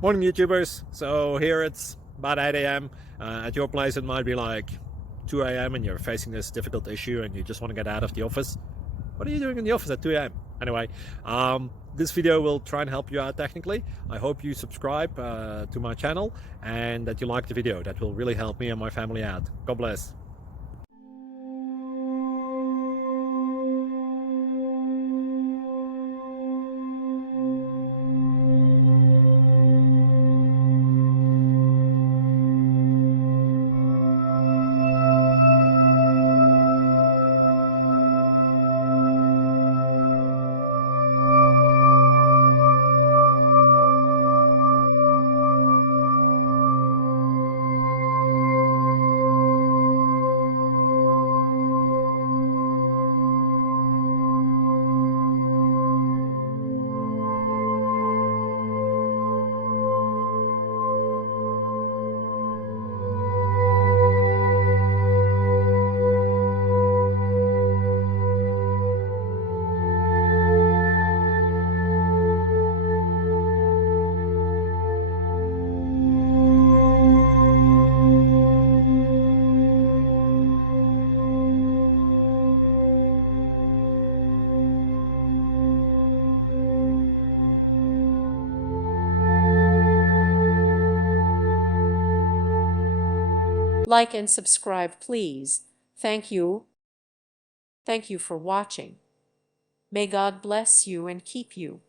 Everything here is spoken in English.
Morning YouTubers. So here it's about 8 a.m. At your place it might be like 2 a.m. and you're facing this difficult issue and you just want to get out of the office. What are you doing in the office at 2 a.m.? Anyway, this video will try and help you out technically. I hope you subscribe to my channel and that you like the video. That will really help me and my family out. God bless. Like and subscribe, please. Thank you. Thank you for watching. May God bless you and keep you.